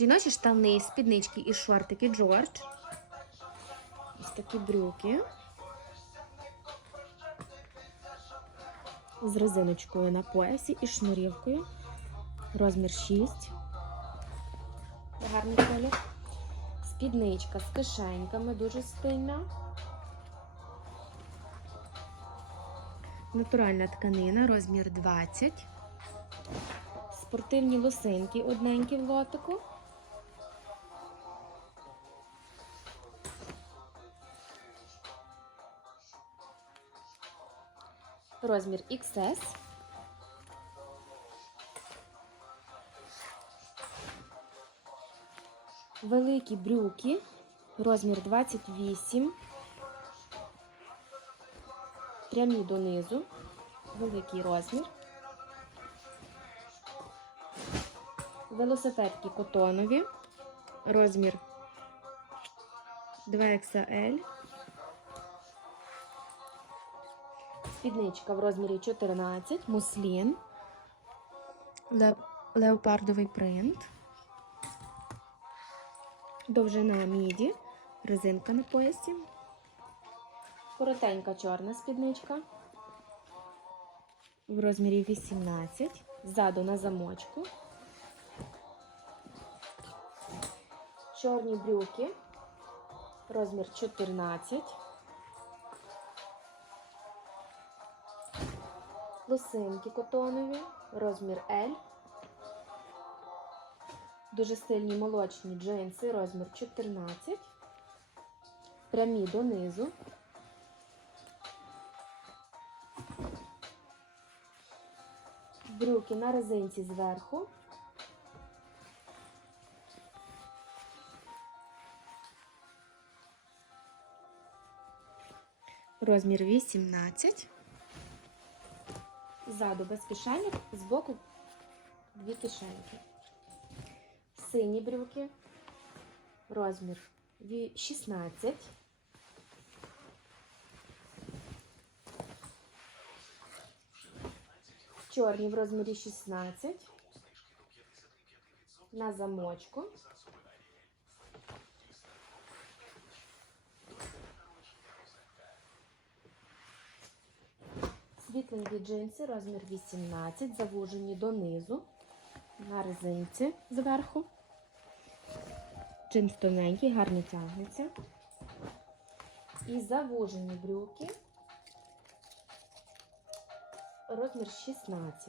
Жіночі штани, спіднички і шортики Джордж. Ось такі брюки. З резиночкою на поясі і шнурівкою. Розмір 6. Гарний колір. Спідничка з кишеньками, дуже стильна. Натуральна тканина, розмір 20. Спортивні лосинки одненькі в лотику. Розмір XS. Великі брюки, розмір 28. Прямі донизу, великий розмір. Велосипедки котонові, розмір 2XL. Спідничка в розмірі 14, муслін, леопардовий принт, довжина міді, резинка на поясі, коротенька чорна спідничка в розмірі 18, ззаду на замочку, чорні брюки, розмір 14. Лосинки котонові, розмір L. Дуже стильні молочні джинси, розмір 14. Прямі донизу. Брюки на резинці зверху. Розмір 18. Ззаду без кишеньок, збоку дві кишеньки. Сині брюки, розмір ві- 16. Чорні в розмірі 16. На замочку. Світленькі джинси, розмір 18, завужені донизу, на резинці зверху. Джинс тоненький, гарно тягнеться. І завужені брюки, розмір 16.